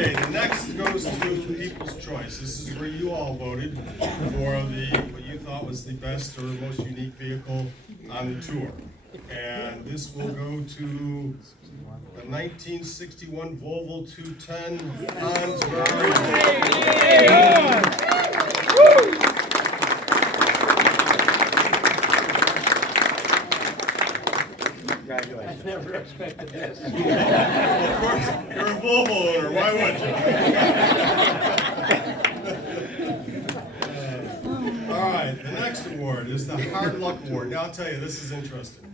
Okay, the next goes to People's Choice. This is where you all voted for what you thought was the best or most unique vehicle on the tour. And this will go to the 1961 Volvo 210 Hansberry. I never expected this. Of course, you're a Volvo owner. Why would you? All right, the next award is the Hard Luck Award. Now, I'll tell you, this is interesting.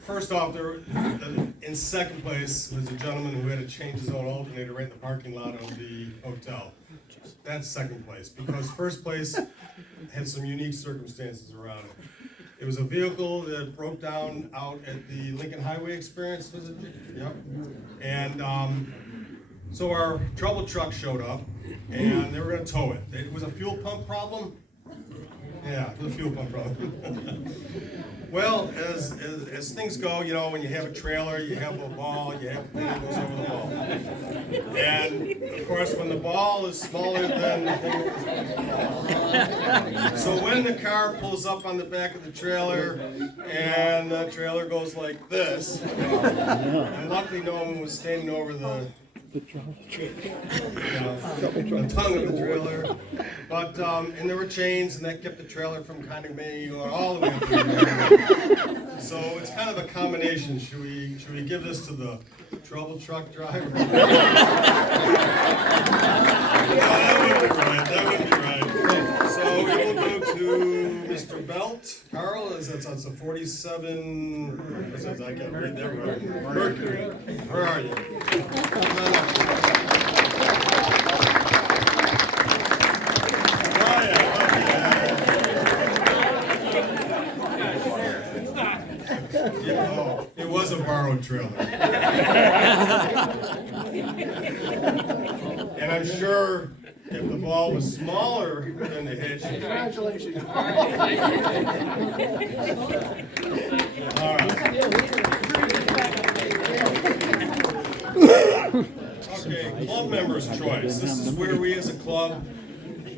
First off, in second place was a gentleman who had to change his own alternator right in the parking lot of the hotel. That's second place, because first place had some unique circumstances around it. It was a vehicle that broke down out at the Lincoln Highway Experience, was it? Yep. And so our trouble truck showed up, and they were going to tow it. It was a fuel pump problem. Yeah, it was a fuel pump problem. Well, as things go, you know, when you have a trailer, you have a ball, you have a thing that goes over the ball. And, of course, when the ball is smaller than the thing that so when the car pulls up on the back of the trailer, and the trailer goes like this, and luckily no one was standing over the tongue of the trailer, but and there were chains, and that kept the trailer from kind of maybe going all the way up to the trailer. So it's kind of a combination. Should we give this to the trouble truck driver? No, that wouldn't be right. That wouldn't be right. So we will go to Mr. Belt. Carl, that's a 47. I can't read that right. Mercury. Where are you? It was a borrowed trailer. And I'm sure if the ball was smaller than the hitch. Congratulations. All right. Okay, club members' choice. This is where we as a club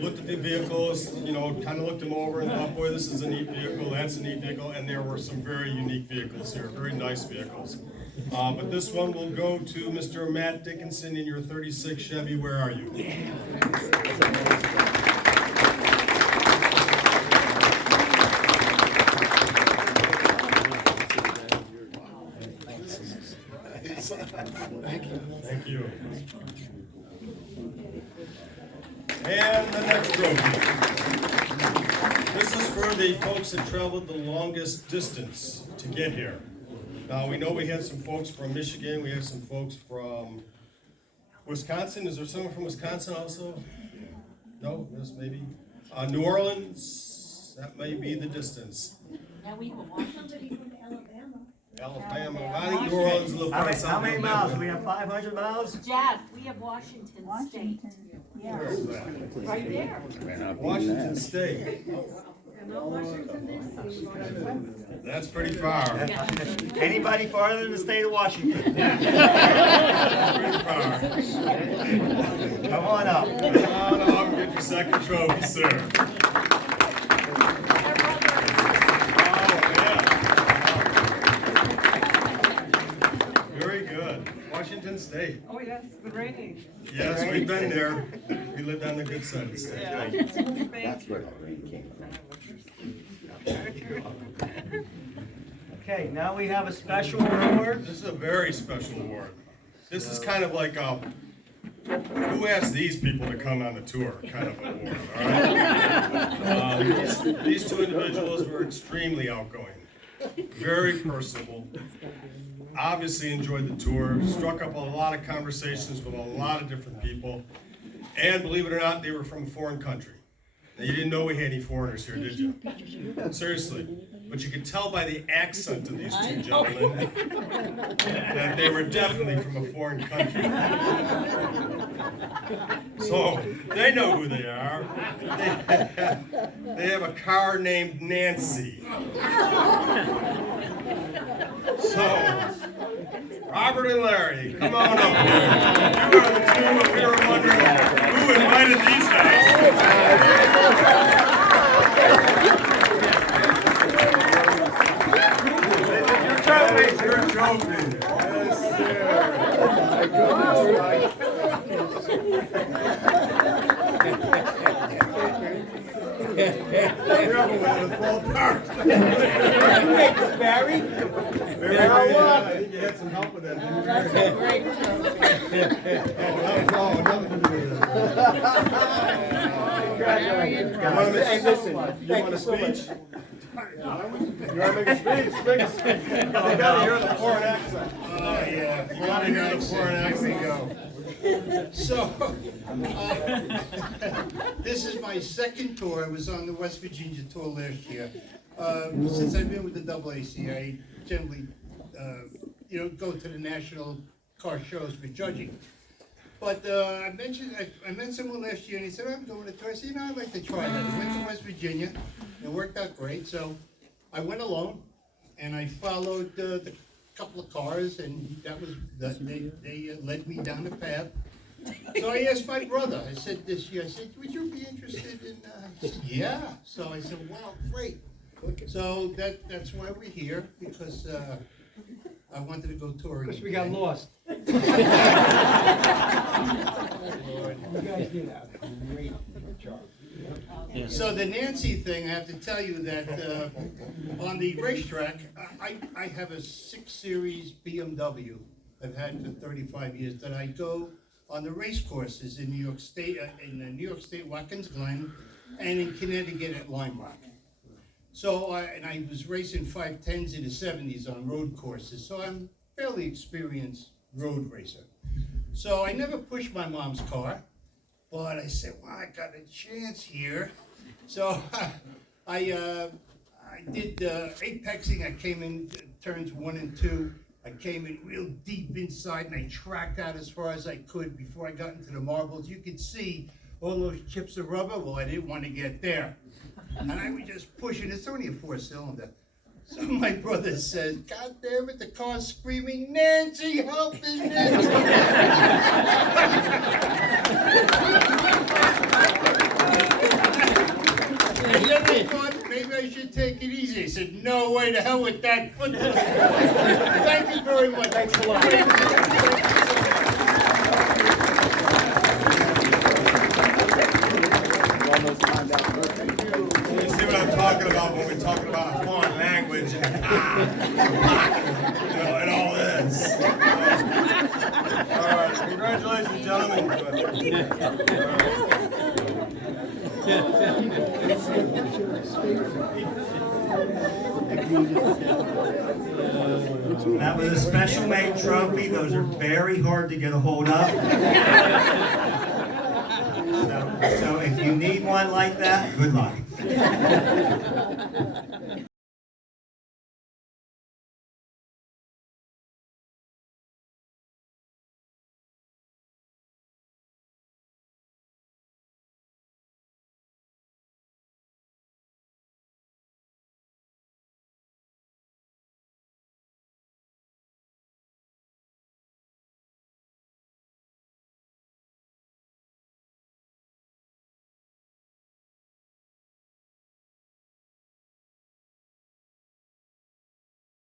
looked at the vehicles, you know, kind of looked them over and thought, boy, this is a neat vehicle, that's a neat vehicle, and there were some very unique vehicles here, very nice vehicles. But this one will go to Mr. Matt Dickinson in your 36 Chevy. Where are you? Thank you. And the next trophy. This is for the folks that traveled the longest distance to get here. Now, we know we had some folks from Michigan, we have some folks from Wisconsin. Is there someone from Wisconsin also? No, yes, maybe. New Orleans, that may be the distance. Yeah, we have somebody from Alabama. I think New Orleans is a little far south. How many miles? Do we have 500 miles? Jeff, we have Washington State. Yeah. Where is that? Right there. Washington State. That's pretty far. Anybody farther than the state of Washington? That's pretty far. Come on up. Come on up and get your second trophy, sir. Washington State. Oh yes, the rain. Yes, we've been there. We lived on the good side of the state. Yeah. That's where that rain came from. Okay, now we have a special award. This is a very special award. This is kind of like a who asked these people to come on the tour kind of award, all right? These two individuals were extremely outgoing, very personable, obviously enjoyed the tour, struck up a lot of conversations with a lot of different people, and believe it or not, they were from a foreign country. Now, you didn't know we had any foreigners here, did you? Seriously. But you could tell by the accent of these two gentlemen that they were definitely from a foreign country. So, they know who they are. They have a car named Nancy. So, Robert and Larry, come on up here. You are the two, we are Careful with it, it'll fall apart. Barry? Very Now good. what? I think you had some help with that. didn't you? That's a great joke. Oh, that was all, nothing to do with it. Congratulations, You guys. want to Hey, listen, you thank want you a so much. speech? You want to make a speech? Make a speech. You gotta hear the foreign accent. Oh, yeah. You gotta hear the foreign accent. Here we go. So, this is my second tour. I was on the West Virginia tour last year. Since I've been with the AACA, I generally, go to the national car shows for judging. But I met someone last year and he said, I'm going to tour. I said, I'd like to try that. I went to West Virginia. It worked out great. So I went alone and I followed the couple of cars and they led me down the path. So I asked my brother, I said this year, would you be interested in, he said, yeah. So I said, well, great. So that's why we're here, because I wanted to go touring. Because we got lost. You guys did a great job. So the Nancy thing, I have to tell you that on the racetrack, I have a 6 Series BMW I've had for 35 years that I go on the race courses in New York State, New York State, Watkins Glen, and in Connecticut at Lime Rock. So I was racing 510s in the 70s on road courses, so I'm a fairly experienced road racer. So I never pushed my mom's car, but I said, well, I got a chance here. So I did apexing. I came in turns 1 and 2. I came in real deep inside and I tracked out as far as I could before I got into the marbles. You could see all those chips of rubber. Well, I didn't want to get there. And I was just pushing. It's only a 4-cylinder. So my brother says, God damn it, the car's screaming, Nancy, help me, Nancy. And then I thought, maybe I should take it easy. I said, no way, to hell with that. Thank you very much. Thanks a lot. You see what I'm talking about when we're talking about a foreign language and and all this. All right, congratulations, gentlemen. That was a special made trophy. Those are very hard to get a hold of. So if you need one like that, good luck.